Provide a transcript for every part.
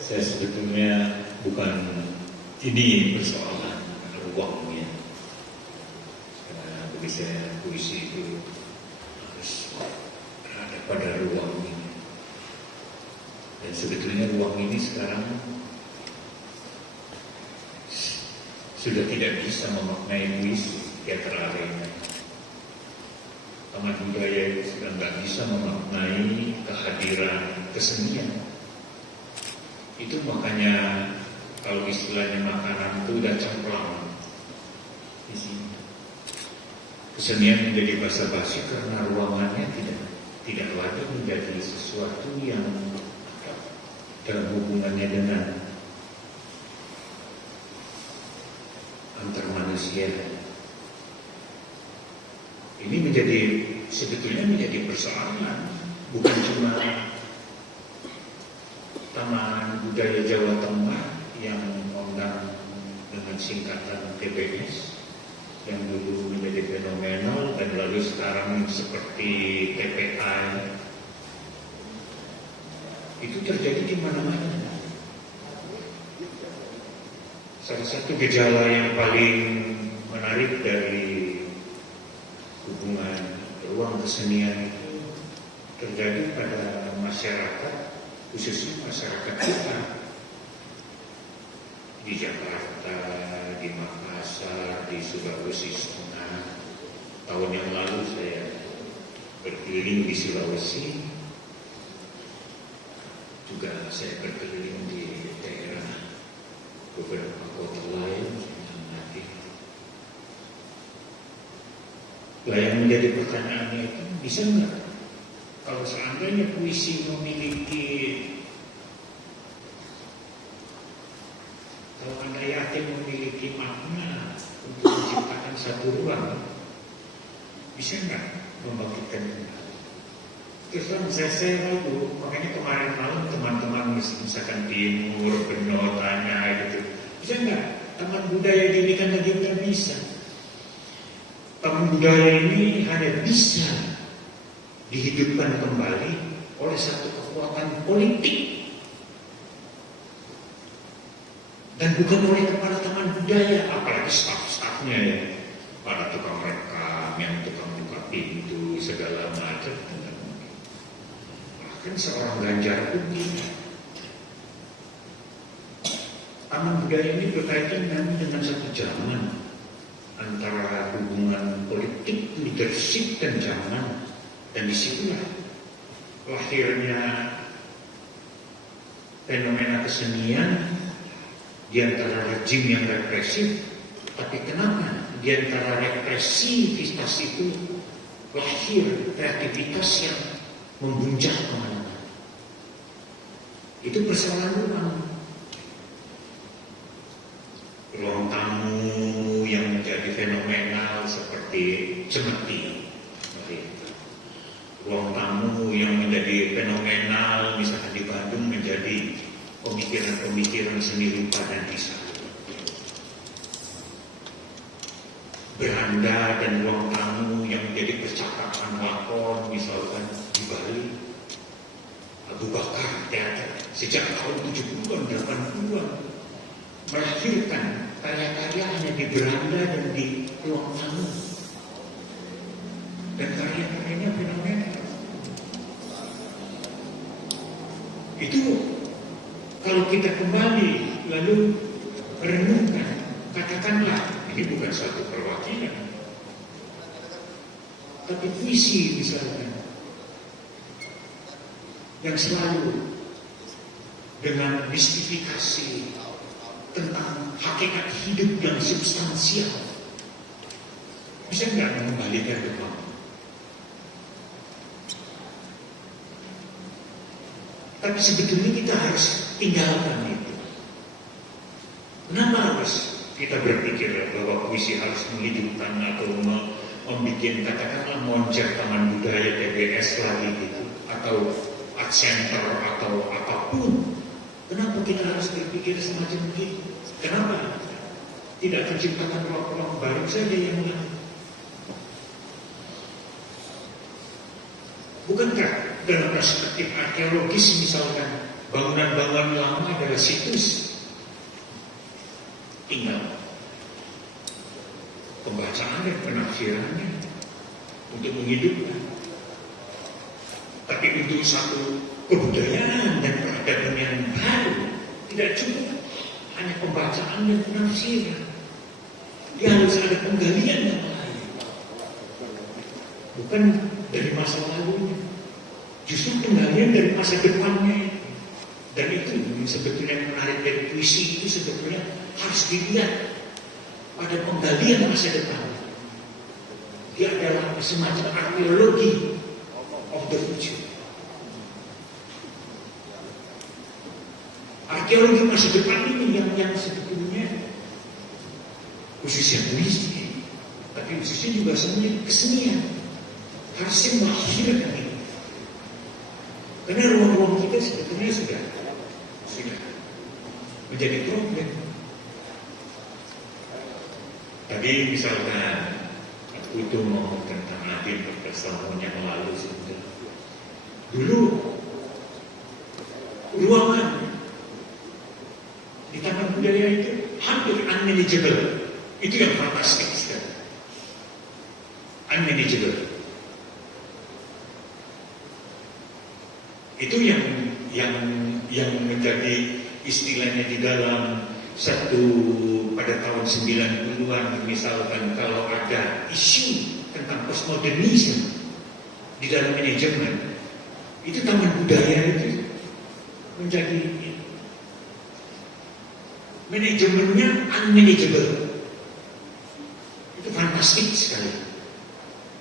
Saya sebetulnya bukan ini persoalan ruangnya. Karena bagi saya puisi itu harus ada pada ruang ini. Dan sebetulnya ruang ini sekarang sudah tidak bisa memaknai puisi teater arena. Taman budaya itu sudah tidak bisa memaknai kehadiran kesenian. Itu makanya kalau istilahnya makanan itu udah cemplang di sini. Kesenian menjadi basa-basi karena ruangannya tidak lagi menjadi sesuatu yang dalam hubungannya dengan antar manusia. Ini sebetulnya menjadi persoalan, bukan cuma Taman Budaya Jawa Tengah yang mengundang dengan singkatan TBS yang dulu menjadi fenomenal dan lalu sekarang seperti TPA. Itu terjadi di mana-mana. Salah satu gejala yang paling menarik dari hubungan ruang kesenian itu terjadi pada masyarakat, khususnya masyarakat kita di Jakarta, di Makassar, di Sulawesi Tengah. Tahun yang lalu saya berkeliling di Sulawesi, juga saya berkeliling di daerah beberapa kota lain yang nanti. Lah yang menjadi pertanyaannya itu, bisa nggak kalau seandainya puisi memiliki, kalau anda yakin memiliki makna untuk menciptakan satu ruang, bisa nggak membangkitkan kembali? Terus terang saya ragu, makanya kemarin malam teman-teman misalkan Timur, Beno tanya gitu, bisa nggak taman budaya ini kan lagi nggak bisa. Taman budaya ini hanya bisa dihidupkan kembali oleh satu kekuatan politik dan bukan oleh kepala taman budaya, apalagi staf-stafnya ya, para tukang rekam, yang tukang buka pintu segala macam. Bahkan seorang Ganjar pun tidak. Taman budaya ini berkaitan dengan satu zaman antara hubungan politik, leadership dan zaman, dan disitulah lahirnya fenomena kesenian di antara rejim yang represif. Tapi kenapa di antara represivitas itu lahir kreativitas yang membuncah kemana-mana? Itu persoalan ruang tamu yang menjadi fenomenal seperti Cemeti, ruang tamu yang menjadi fenomenal misalkan di Bandung menjadi pemikiran-pemikiran seni rupa dan desain. Beranda dan ruang tamu yang menjadi percakapan lakon misalkan di Bali. Abu Bakar teater sejak tahun 70-an, 80-an melahirkan karya-karya hanya di beranda dan di ruang tamu. Dan karya-karyanya fenomenal. Itu kalau kita kembali lalu renungkan, katakanlah ini bukan satu perwakilan, tapi puisi misalkan yang selalu dengan mistifikasi tentang hakikat hidup yang substansial, bisa nggak mengembalikan ke kamu? Tapi sebetulnya kita harus tinggalkan itu. Kenapa harus kita berpikir bahwa puisi harus menghidupkan atau membuat katakanlah moncer taman budaya TBS lagi gitu, atau art center atau apapun? Kenapa kita harus berpikir semacam begitu? Kenapa tidak menciptakan ruang-ruang baru saja yang lain? Bukankah dalam perspektif arkeologis misalkan bangunan-bangunan lama adalah situs, tinggal pembacaan dan penafsirannya untuk menghidupkan. Tapi untuk satu kebudayaan dan peradaban yang baru tidak cukup hanya pembacaan dan penafsiran. Dia harus ada penggalian yang lain, bukan dari masa lalunya, justru penggalian dari masa depannya. Dan itu sebetulnya yang menarik dari puisi itu, sebetulnya harus dilihat pada penggalian masa depan. Dia adalah semacam arkeologi of the future. Arkeologi masa depan ini yang sebetulnya khususnya puisi, tapi khususnya juga semuanya kesenian harusnya mengakhirkan itu. Karena ruang-ruang kita sebetulnya sudah menjadi problem. Tadi misalkan aku itu ngomong tentang Nadiem beberapa tahun yang lalu sudah. Dulu ruangan di Taman Budaya itu hampir unmanageable. Itu yang fantastik sekali. Unmanageable. Itu yang menjadi istilahnya di dalam pada tahun 90-an, misalkan kalau ada isu tentang postmodernisme di dalam manajemen, itu Taman Budaya itu menjadi manajemennya unmanageable. Itu fantastik sekali.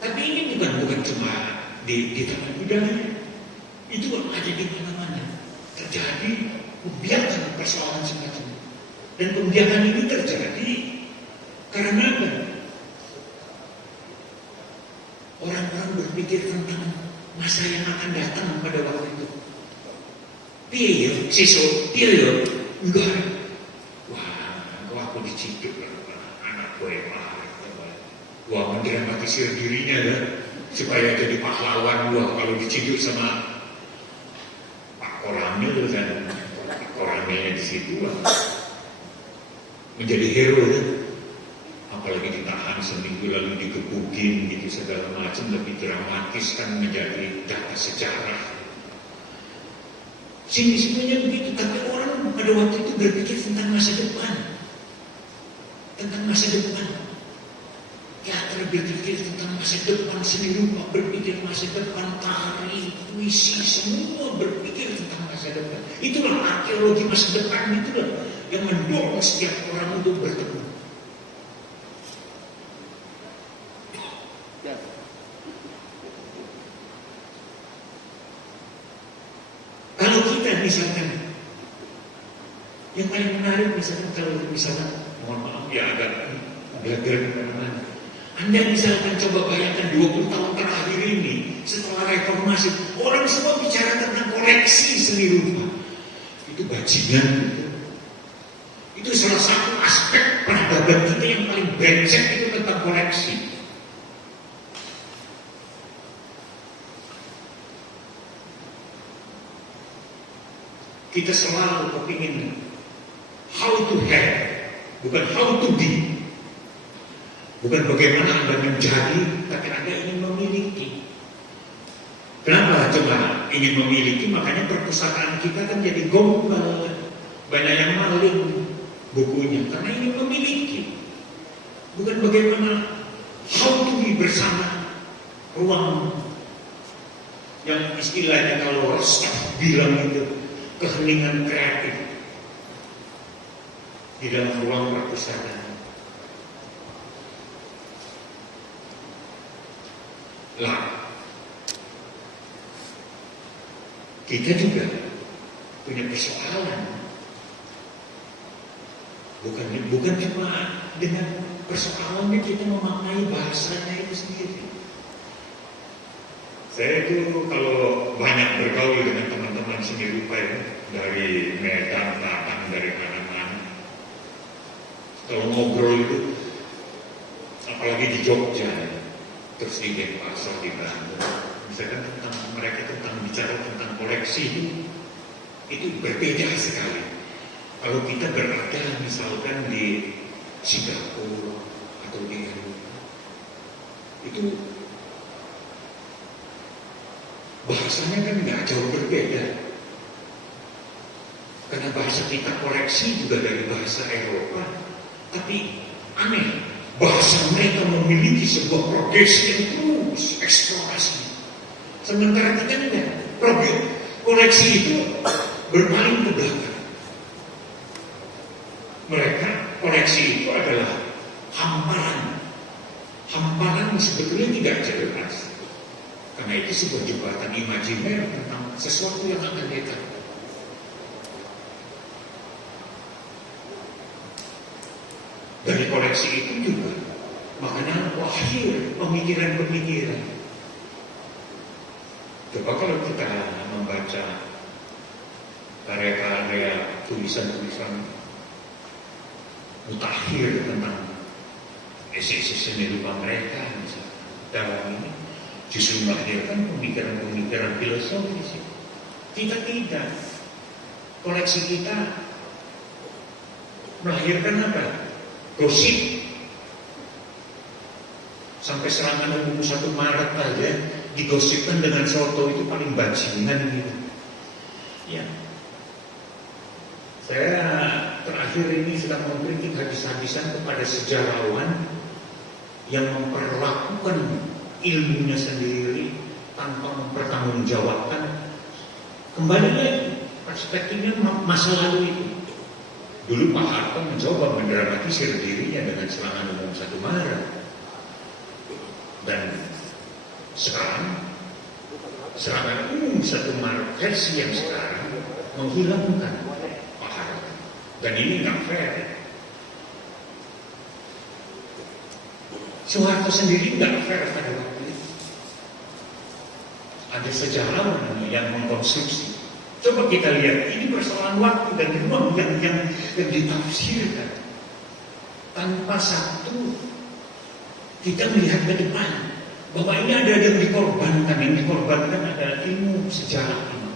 Tapi ini bukan cuma di Taman Budaya, itu ada di mana-mana terjadi pembiakan persoalan semacam ini. Dan pembiakan ini terjadi karena apa? Orang-orang berpikir tentang masa yang akan datang pada waktu itu. Piye siswa, piye enggak. Wah, kalau aku diciduk anak gue wah, mendramatisir dirinya ya, supaya jadi pahlawan. Wah, kalau diciduk sama Pak Koramil dan Pak Koramilnya di situ menjadi hero ya. Apalagi ditahan seminggu lalu digebukin gitu segala macam, lebih dramatis kan, menjadi data sejarah. Sini semuanya begitu, tapi orang pada waktu itu berpikir tentang masa depan. Tentang masa depan. Teater berpikir tentang masa depan, seni rupa berpikir masa depan, tari, puisi, semua berpikir tentang masa depan. Itulah arkeologi masa depan, itulah yang mendorong setiap orang untuk bertemu. Kalau kita misalkan, yang paling menarik misalkan kalau misalkan, mohon maaf ya agak belajar kemana-mana. Anda misalkan coba bayangkan 20 tahun terakhir ini setelah reformasi, orang semua bicara tentang koleksi seni rupa. Itu bajingan gitu. Itu salah satu aspek peradaban kita yang paling brengsek, itu tentang koleksi. Kita selalu kepingin how to have, bukan how to be. Bukan bagaimana Anda menjadi, tapi Anda ingin memiliki. Kenapa cuma ingin memiliki? Makanya perpustakaan kita kan jadi gombal, banyak yang maling bukunya, karena ingin memiliki. Bukan bagaimana how to be bersama ruang yang istilahnya kalau Rostov bilang itu keheningan kreatif di dalam ruang perpustakaan. Lah, kita juga punya persoalan. Bukan cuma dengan persoalannya kita memaknai bahasanya itu sendiri. Saya itu kalau banyak bergaul dengan teman-teman seni rupa ya, dari Medan, Batang, dari mana-mana. Kalau ngobrol itu, apalagi di Jogja ya, terus di Denpasar, di Bandung, misalkan tentang mereka tentang bicara tentang koleksi itu berbeda sekali. Kalau kita berada misalkan di Singapura atau di Eropa, itu bahasanya kan nggak jauh berbeda. Karena bahasa kita koreksi juga dari bahasa Eropa, tapi aneh, bahasa mereka memiliki sebuah progresi yang terus eksplorasi. Sementara kita enggak. Koreksi itu berpaling ke belakang. Mereka koreksi itu adalah hamparan. Hamparan sebetulnya tidak jelas. Karena itu sebuah jembatan imajiner tentang sesuatu yang akan datang. Dari koleksi itu juga makanya lahir pemikiran-pemikiran. Coba kalau kita membaca karya-karya tulisan-tulisan mutakhir tentang esai-esai seni rupa mereka, misalnya dalam ini justru melahirkan pemikiran-pemikiran filosofis. Kita tidak. Koleksi kita melahirkan apa? Gosip. Sampai serangan umum 1 Maret aja digosipkan dengan soto itu paling bajingan gitu. Ya. Saya terakhir ini sedang mengkritik habis-habisan kepada sejarawan yang memperlakukan ilmunya sendiri tanpa mempertanggungjawabkan. Kembali lagi perspektifnya masa lalu itu. Dulu Pak Harto mencoba mendramatisir dirinya dengan serangan umum 1 Maret. Dan sekarang serangan umum 1 Maret versi yang sekarang menghilangkan Pak Harto. Dan ini nggak fair. Soeharto sendiri nggak fair pada waktu itu. Ada sejarawan yang mengkonstruksi. Coba kita lihat, ini persoalan waktu dan ruang yang ditafsirkan. Tanpa satu, kita melihat ke depan. Bahwa ini ada yang dikorbankan. Yang dikorbankan adalah ilmu sejarah ini.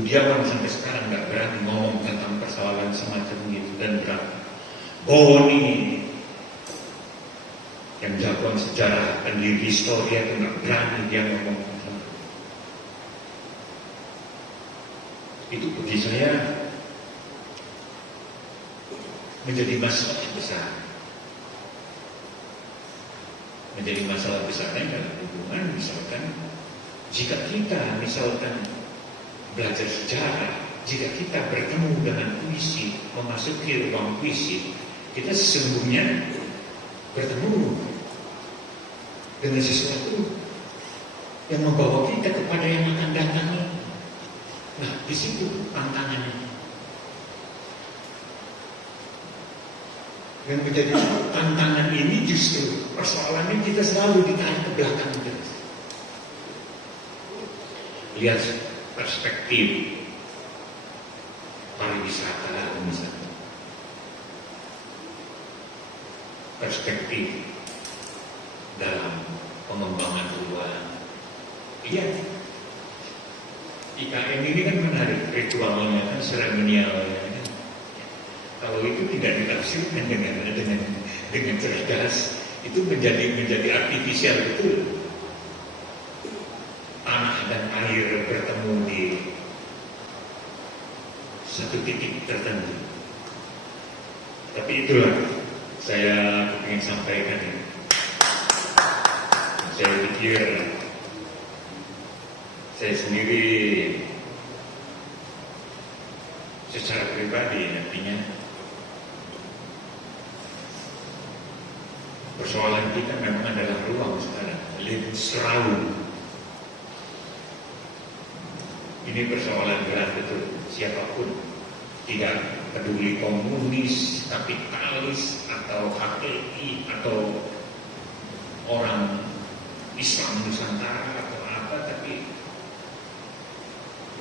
Budiawan sampai sekarang nggak berani ngomong tentang persoalan semacam itu. Dan berani. Boni yang jagoan sejarah dan historia itu nggak berani dia ngomong. Itu bagi saya menjadi masalah besar. Menjadi masalah besarnya dalam hubungan misalkan jika kita misalkan belajar sejarah, jika kita bertemu dengan puisi, memasuki ruang puisi, kita sesungguhnya bertemu dengan sesuatu yang membawa kita kepada yang akan datang. Nah, di situ tantangannya. Yang menjadi tantangan ini justru persoalannya kita selalu ditarik ke belakang terus. Lihat perspektif pariwisata misalnya. Perspektif dalam pengembangan ruang. Iya. IKN ini kan menarik, ritualnya kan seremonialnya. Kalau itu tidak ditafsirkan dengan cerdas, itu menjadi artifisial betul. Tanah dan air bertemu di satu titik tertentu. Tapi itulah saya ingin sampaikan ini. Saya pikir saya sendiri secara pribadi artinya persoalan kita memang adalah ruang sekarang, Lebensraum. Ini persoalan berat betul. Siapapun, tidak peduli komunis, kapitalis, atau HTI, atau orang Islam Nusantara atau apa, tapi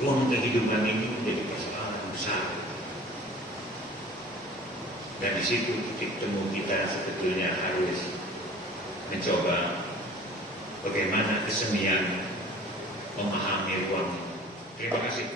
ruang kehidupan ini menjadi persoalan besar. Dan di situ titik temu kita sebetulnya harus mencoba bagaimana kesenian memahami ruang. Terima kasih.